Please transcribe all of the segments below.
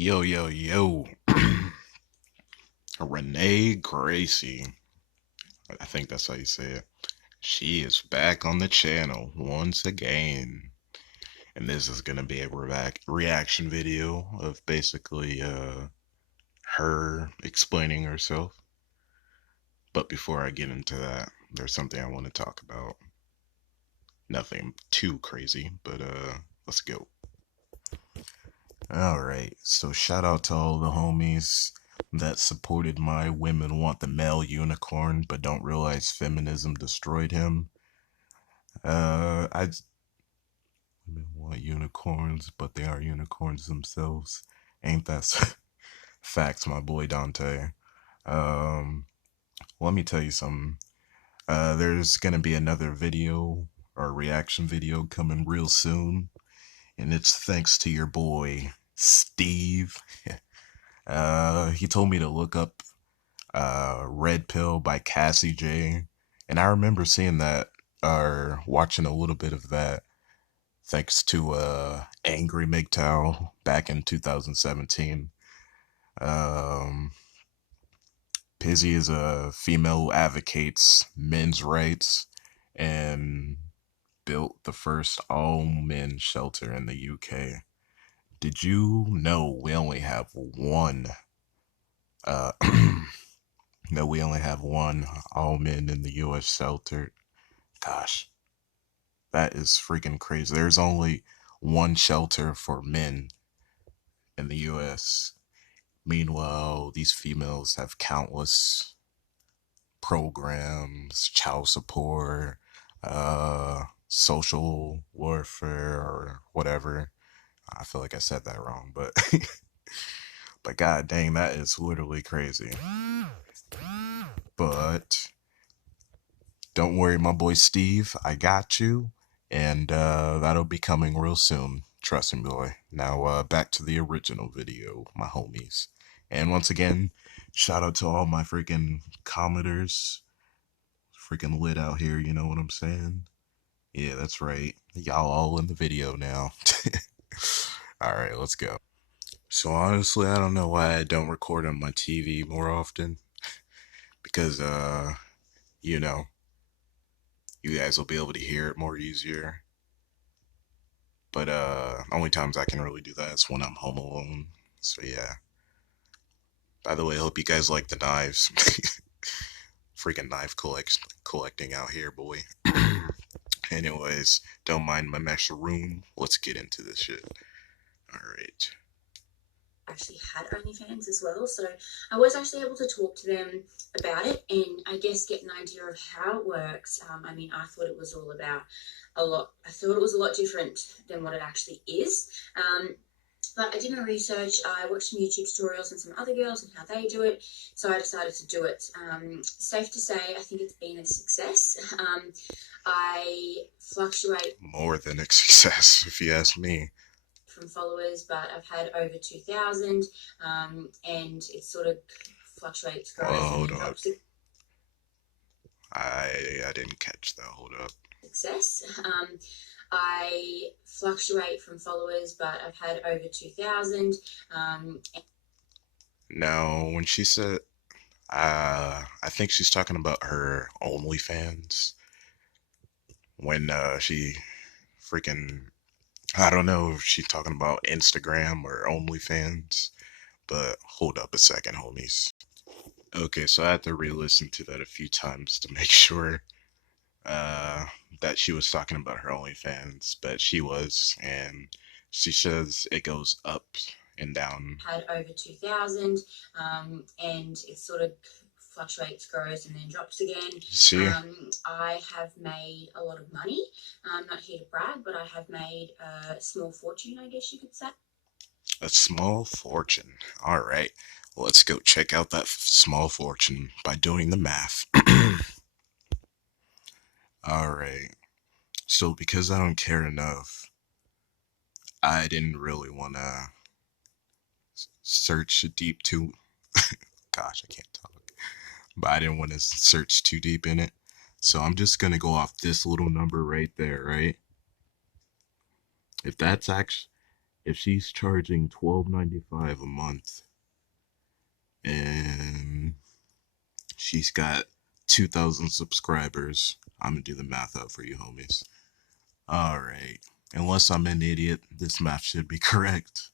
Yo, yo, yo. Renee Gracie. I think that's how you say it. She is back on the channel once again. And this is going to be a reaction video of basically her explaining herself. But before I get into that, there's something I want to talk about. Nothing too crazy, but let's go. Alright, so shout out to all the homies that supported my women want the male unicorn but don't realize feminism destroyed him. I women want unicorns but they are unicorns themselves. Ain't that facts, my boy Dante? Um, let me tell you something. There's gonna be another video or reaction video coming real soon, and it's thanks to your boy Steve. He told me to look up Red Pill by Cassie J. And I remember seeing that or watching a little bit of that thanks to Angry MGTOW back in 2017. Um, Pizzy is a female who advocates men's rights and built the first all men shelter in the UK. Did you know we only have one uh that we only have one all men in the US shelter? Gosh, that is freaking crazy. There's only one shelter for men in the US. Meanwhile, these females have countless programs, child support, social warfare, or whatever. I feel like I said that wrong, but but god dang, that is literally crazy. But don't worry, my boy Steve, I got you. And that'll be coming real soon. Trust me, boy. Now, back to the original video, my homies. And once again, shout out to all my freaking commenters. Freaking lit out here, you know what I'm saying? Yeah, that's right. Y'all all in the video now. Alright, let's go. So honestly, I don't know why I don't record on my TV more often. Because, you know, you guys will be able to hear it more easier. But only times I can really do that is when I'm home alone. So yeah. By the way, I hope you guys like the knives. Freaking knife collecting out here, boy. Anyways, don't mind my mess room. Let's get into this shit. Alright. Actually had OnlyFans as well, so I was actually able to talk to them about it and I guess get an idea of how it works. I mean, I thought it was all about I thought it was a lot different than what it actually is. But I did my research, I watched some YouTube tutorials and some other girls and how they do it, so I decided to do it. Safe to say, I think it's been a success. I fluctuate More than a success, if you ask me. From followers, but I've had over 2,000, and it sort of fluctuates, grows, Hold and up. drops. I didn't catch that. Hold up. Success. I fluctuate from followers, but I've had over 2,000. Now, when she said, I think she's talking about her OnlyFans. When she freaking, I don't know if she's talking about Instagram or OnlyFans, but hold up a second, homies. Okay, so I had to re-listen to that a few times to make sure that she was talking about her OnlyFans, but she was, and she says it goes up and down. Had over 2,000, and it sort of fluctuates, grows, and then drops again. See? I have made a lot of money. I'm not here to brag, but I have made a small fortune, I guess you could say. A small fortune. All right, let's go check out that small fortune by doing the math. All right. So because I don't care enough, I didn't really want to search deep too. Gosh, I can't talk. But I didn't want to search too deep in it. So I'm just going to go off this little number right there, right? If that's if she's charging $12.95 a month and she's got 2,000 subscribers, I'm gonna do the math out for you, homies. All right. Unless I'm an idiot, this math should be correct.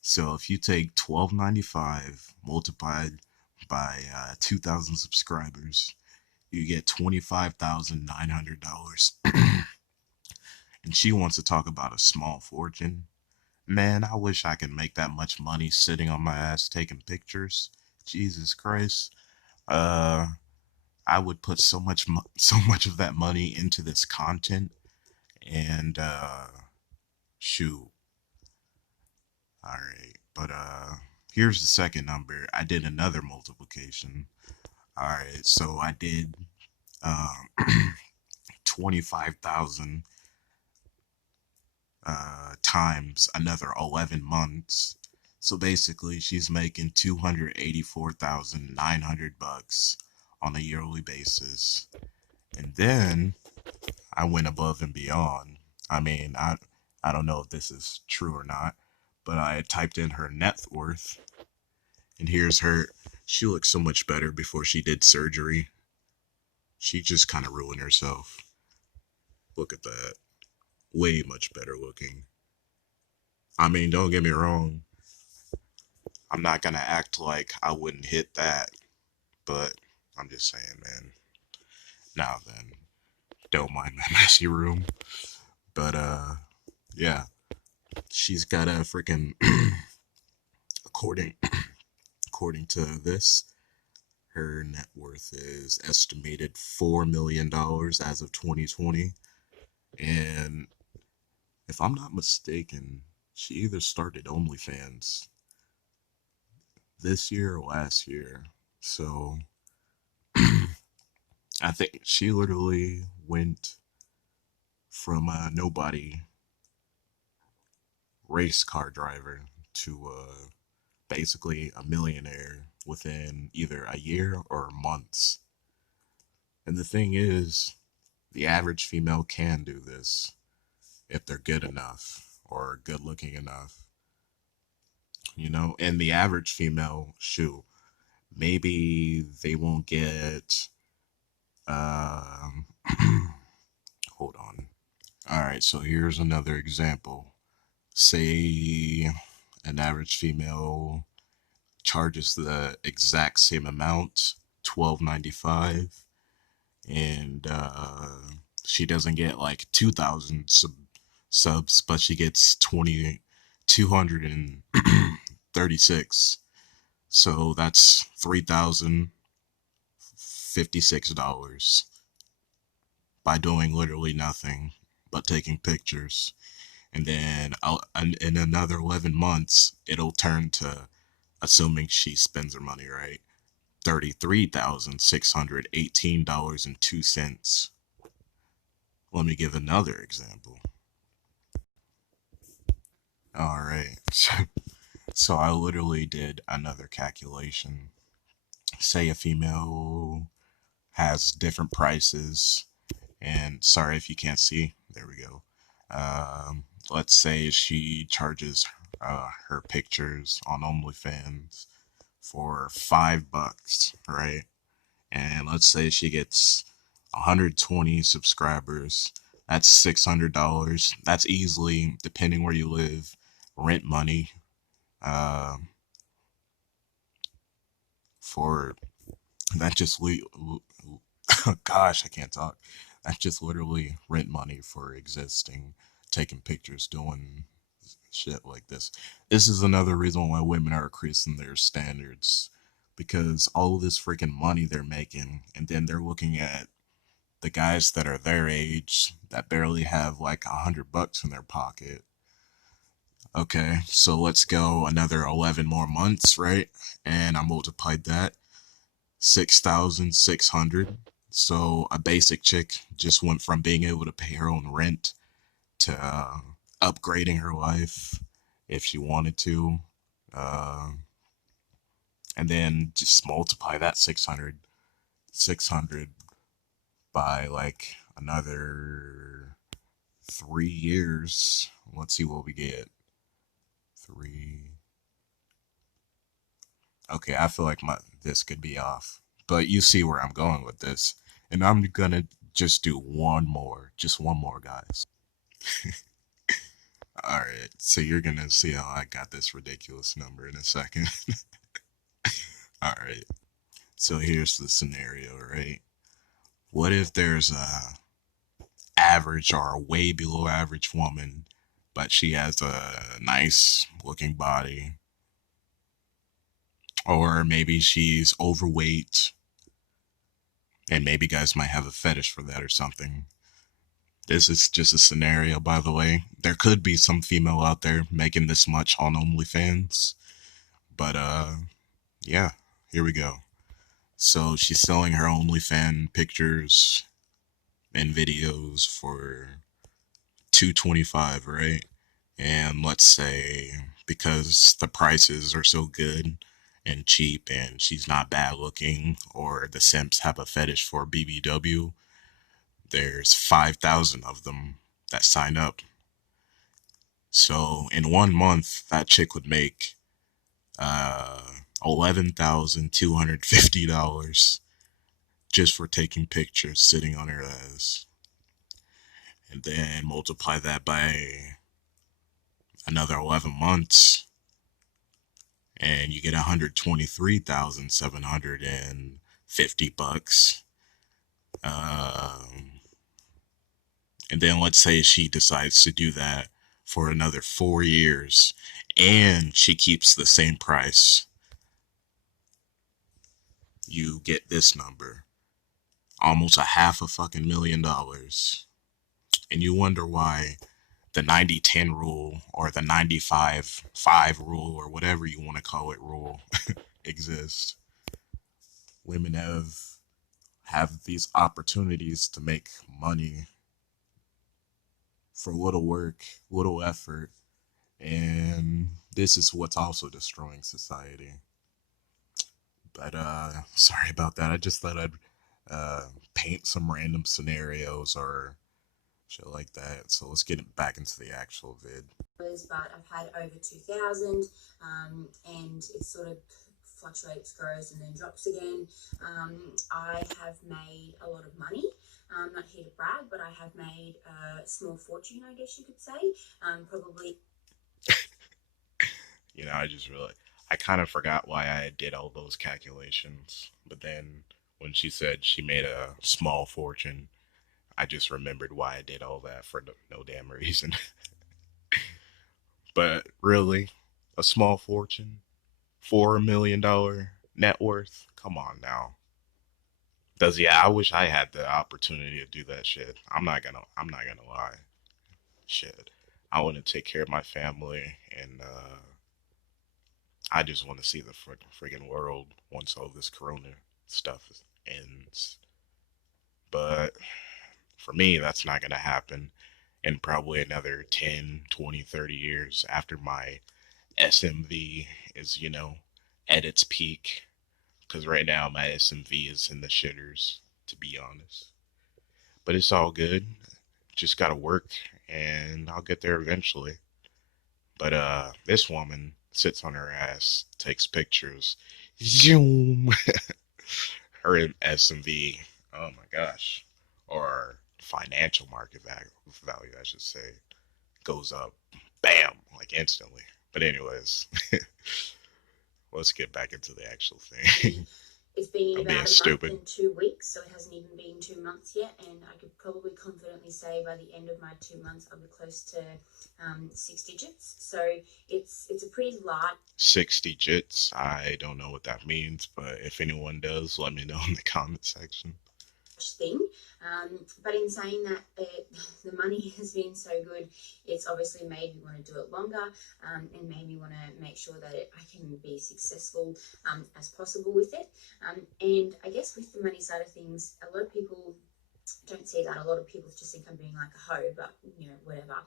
So if you take 12.95 multiplied by 2,000 subscribers, you get $25,900. And she wants to talk about a small fortune. Man, I wish I could make that much money sitting on my ass taking pictures. Jesus Christ. Uh, I would put so much of that money into this content, and shoot. All right, but here's the second number. I did another multiplication. All right, so I did 25,000 times another 11 months. So basically, she's making 284,900 bucks on a yearly basis. And then I went above and beyond. I mean, I don't know if this is true or not, but I typed in her net worth, and here's her. She looked so much better before she did surgery. She just kind of ruined herself. Look at that. Way much better looking. I mean, don't get me wrong. I'm not gonna act like I wouldn't hit that, but I'm just saying, man. Now then, don't mind my messy room. But yeah, she's got a freaking according according to this, her net worth is estimated $4 million as of 2020, and if I'm not mistaken, she either started OnlyFans this year or last year. So I think she literally went from a nobody race car driver to basically a millionaire within either a year or months. And the thing is, the average female can do this if they're good enough or good looking enough, you know? And the average female, shoot, maybe they won't get, um, hold on. All right, so here's another example. Say an average female charges the exact same amount, 12.95, and she doesn't get like 2,000 subs, but she gets 236. So that's $3,056 by doing literally nothing but taking pictures. And then in another 11 months, it'll turn to, assuming she spends her money right, $33,618.02. Let me give another example. All right. So I literally did another calculation. Say a female has different prices, and sorry if you can't see. There we go. Let's say she charges her pictures on OnlyFans for $5, right? And let's say she gets 120 subscribers. That's $600. That's easily, depending where you live, rent money. Uh, for that just gosh, I can't talk. That's just literally rent money for existing, taking pictures, doing shit like this. This is another reason why women are increasing their standards, because all of this freaking money they're making, and then they're looking at the guys that are their age that barely have like $100 in their pocket. Okay, so let's go another 11 more months, right? And I multiplied that 6,600. So a basic chick just went from being able to pay her own rent to upgrading her life if she wanted to. Uh, and then just multiply that 600 by like another 3 years. Let's see what we get. Three. Okay, I feel like this could be off, but you see where I'm going with this, and I'm gonna just do just one more, guys. All right, so you're gonna see how I got this ridiculous number in a second. All right, so here's the scenario, right? What if there's a average or a way below average woman, but she has a nice looking body, or maybe she's overweight, and maybe guys might have a fetish for that or something. This is just a scenario, by the way. There could be some female out there making this much on OnlyFans, but yeah, here we go. So she's selling her OnlyFans pictures and videos for 225, right? And let's say because the prices are so good and cheap and she's not bad looking, or the simps have a fetish for BBW, there's 5,000 of them that sign up. So in 1 month, that chick would make uh, $11,250 just for taking pictures sitting on her ass. And then multiply that by another 11 months, and you get $123,750. Um, and then let's say she decides to do that for another 4 years, and she keeps the same price. You get this number, almost a half a fucking $1,000,000. And you wonder why the 90-10 rule or the 95-5 rule or whatever you want to call it rule exists. Women have these opportunities to make money for little work, little effort, and this is what's also destroying society. But sorry about that. I just thought I'd paint some random scenarios or shit like that. So let's get back into the actual vid. But I've had over 2,000, and it sort of fluctuates, grows, and then drops again. I have made a lot of money. Not here to brag, but I have made a small fortune, I guess you could say. Probably. I just realized I kind of forgot why I did all those calculations. But then when she said she made a small fortune, I just remembered why I did all that for no damn reason. But really, a small fortune, $4 million net worth. Come on now. I wish I had the opportunity to do that shit. I'm not gonna lie. Shit. I want to take care of my family, and I just want to see the friggin' world once all this corona stuff ends. But for me, that's not gonna happen in probably another 10, 20, 30 years after my SMV is, at its peak. Because right now my SMV is in the shitters, to be honest. But it's all good. Just gotta work, and I'll get there eventually. But this woman sits on her ass, takes pictures, zoom, her SMV. Oh my gosh, or financial market value, I should say, goes up, bam, like instantly. But anyways, let's get back into the actual thing. It's been I'm about being a stupid. month and 2 weeks, so it hasn't even been 2 months yet, and I could probably confidently say by the end of my 2 months I'll be close to 6 digits. So it's a pretty large 6 digits. I don't know what that means, but if anyone does, let me know in the comment section. thing. But in saying that, the money has been so good, it's obviously made me want to do it longer, and made me want to make sure that I can be successful as possible with it. And I guess with the money side of things, a lot of people don't see that. A lot of people just think I'm being like a hoe, but whatever.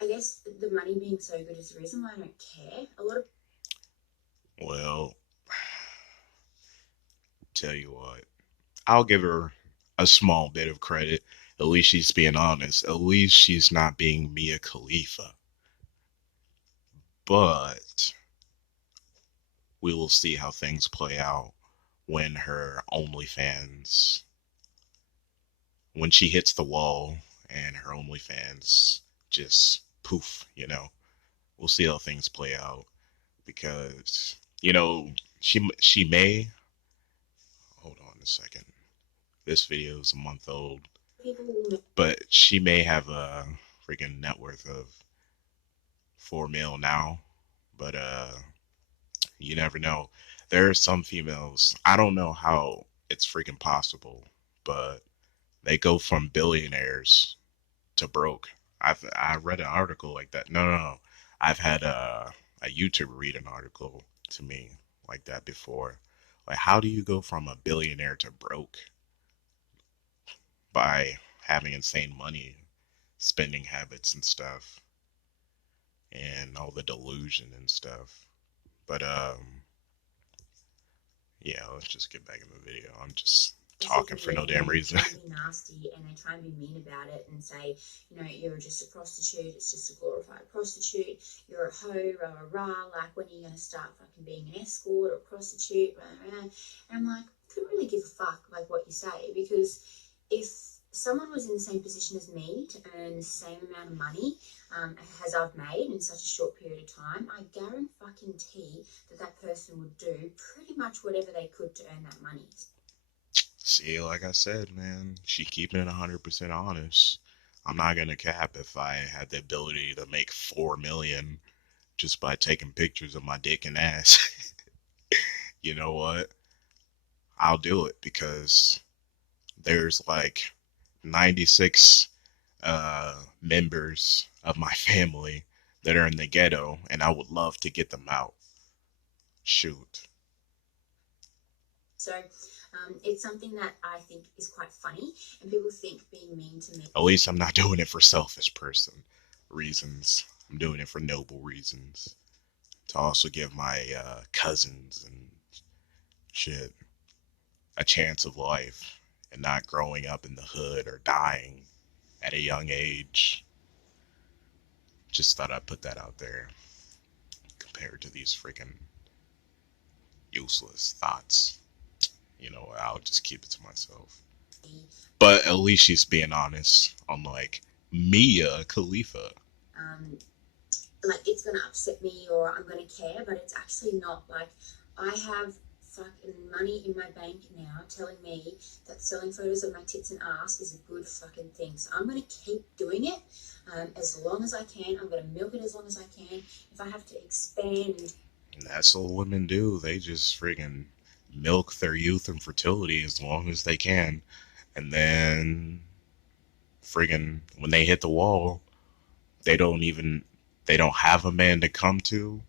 I guess the money being so good is the reason why I don't care. A lot of Well, tell you what, I'll give her a small bit of credit. At least she's being honest. At least she's not being Mia Khalifa. But we will see how things play out when her OnlyFans, when she hits the wall and her OnlyFans just poof, we'll see how things play out because, she may, hold on a second. This video is a month old, but she may have a freaking net worth of 4 mil now. But you never know. There are some females. I don't know how it's freaking possible, but they go from billionaires to broke. I read an article like that. No, no, no. I've had a YouTuber read an article to me like that before. Like, how do you go from a billionaire to broke by having insane money, spending habits and stuff, and all the delusion and stuff? But yeah, let's just get back in the video. I'm just talking for no damn reason. They try and be nasty and they try and be mean about it and say, you're just a prostitute, it's just a glorified prostitute, you're a hoe, rah, rah, rah, like when are you going to start fucking being an escort or a prostitute, rah, rah. And I'm like, I couldn't really give a fuck like what you say, because if someone was in the same position as me to earn the same amount of money as I've made in such a short period of time, I guarantee that person would do pretty much whatever they could to earn that money. See, like I said, man, she keeping it 100% honest. I'm not gonna cap if I had the ability to make 4 million just by taking pictures of my dick and ass. You know what? I'll do it because there's like 96 members of my family that are in the ghetto, and I would love to get them out. Shoot. So it's something that I think is quite funny, and people think being mean to me. At least I'm not doing it for selfish reasons. I'm doing it for noble reasons. To also give my cousins and shit a chance of life and not growing up in the hood or dying at a young age. Just thought I'd put that out there compared to these freaking useless thoughts. I'll just keep it to myself. But at least she's being honest, unlike Mia Khalifa. Like it's gonna upset me or I'm gonna care, but it's actually not. Like I have fucking money in my bank now telling me that selling photos of my tits and ass is a good fucking thing. So I'm gonna keep doing it as long as I can. I'm gonna milk it as long as I can. If I have to expand. And that's what women do. They just friggin' milk their youth and fertility as long as they can. And then friggin' when they hit the wall, they don't have a man to come to,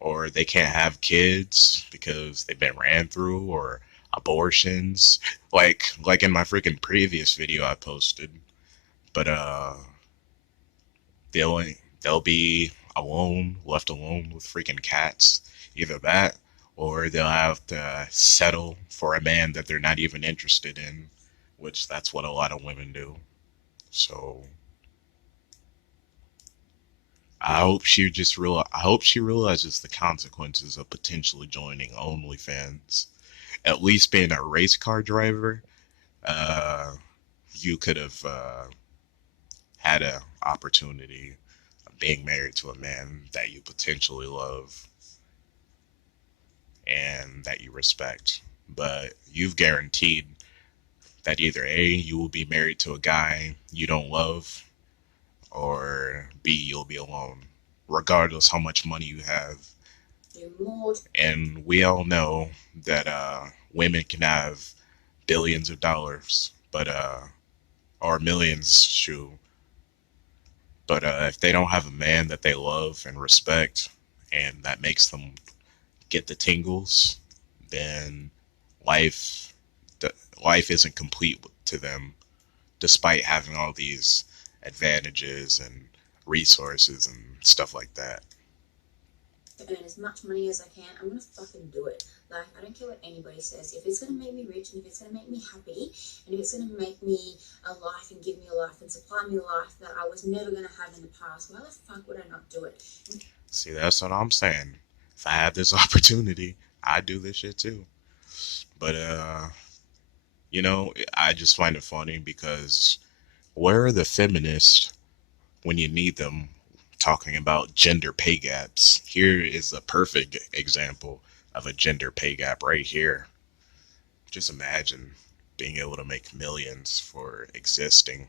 or they can't have kids because they've been ran through, or abortions. Like in my freaking previous video I posted. But they'll be left alone with freaking cats. Either that, or they'll have to settle for a man that they're not even interested in, which that's what a lot of women do. So I hope she realizes the consequences of potentially joining OnlyFans. At least being a race car driver, you could have had an opportunity of being married to a man that you potentially love and that you respect. But you've guaranteed that either A, you will be married to a guy you don't love, or B, you'll be alone, regardless how much money you have. And we all know that women can have billions of dollars, but or millions, shoot. But if they don't have a man that they love and respect, and that makes them get the tingles, then life life isn't complete to them, despite having all these advantages and resources and stuff like that. To earn as much money as I can, I'm gonna fucking do it. Like, I don't care what anybody says. If it's gonna make me rich and if it's gonna make me happy and if it's gonna make me a life and give me a life and supply me a life that I was never gonna have in the past, why the fuck would I not do it? See, that's what I'm saying. If I had this opportunity, I'd do this shit too. But I just find it funny because where are the feminists when you need them talking about gender pay gaps? Here is a perfect example of a gender pay gap right here. Just imagine being able to make millions for existing.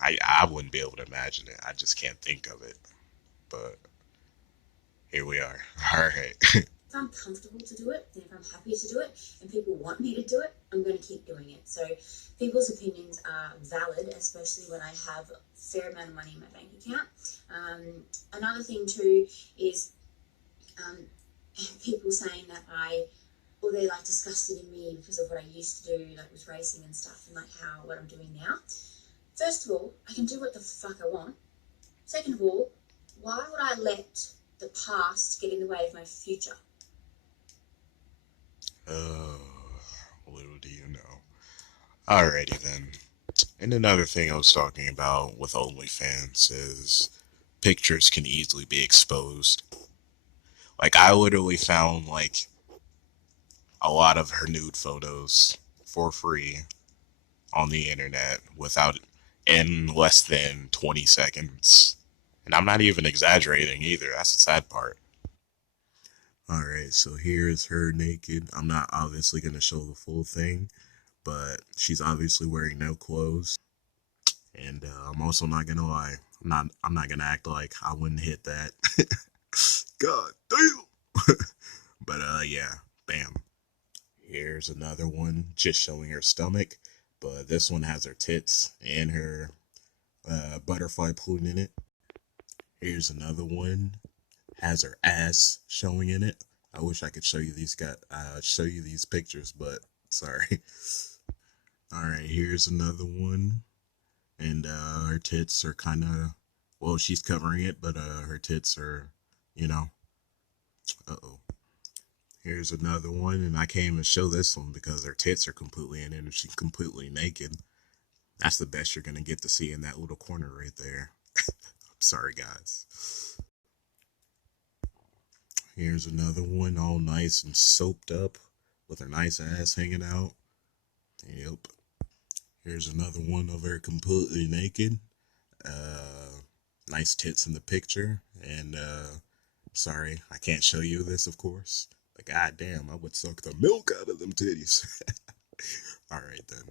I wouldn't be able to imagine it. I just can't think of it. But here we are. All right. If I'm comfortable to do it, and if I'm happy to do it, and people want me to do it, I'm going to keep doing it. So people's opinions are valid, especially when I have a fair amount of money in my bank account. Another thing too is um, people saying that or they're like disgusted in me because of what I used to do, like with racing and stuff, and like what I'm doing now. First of all, I can do what the fuck I want. Second of all, why would I let the past get in the way of my future? Oh, little do you know. Alrighty then. And another thing I was talking about with OnlyFans is pictures can easily be exposed. Like I literally found like a lot of her nude photos for free on the internet without in less than 20 seconds. And I'm not even exaggerating either. That's the sad part. Alright, so here is her naked. I'm not obviously going to show the full thing, but she's obviously wearing no clothes. And I'm also not going to lie. I'm not going to act like I wouldn't hit that. God damn. But yeah, bam. Here's another one just showing her stomach, but this one has her tits and her butterfly plume in it. Here's another one has her ass showing in it. I wish I could show you these pictures, but sorry. All right, here's another one, and her tits are kind of well, she's covering it, but her tits are, you know, uh-oh. Here's another one, and I can't even show this one because her tits are completely in it and she's completely naked. That's the best you're gonna get to see in that little corner right there. I'm sorry, guys. Here's another one, all nice and soaped up with her nice ass hanging out. Yep. Here's another one of her completely naked. Uh, Nice tits in the picture. And sorry, I can't show you this, of course. But goddamn, I would suck the milk out of them titties. All right then.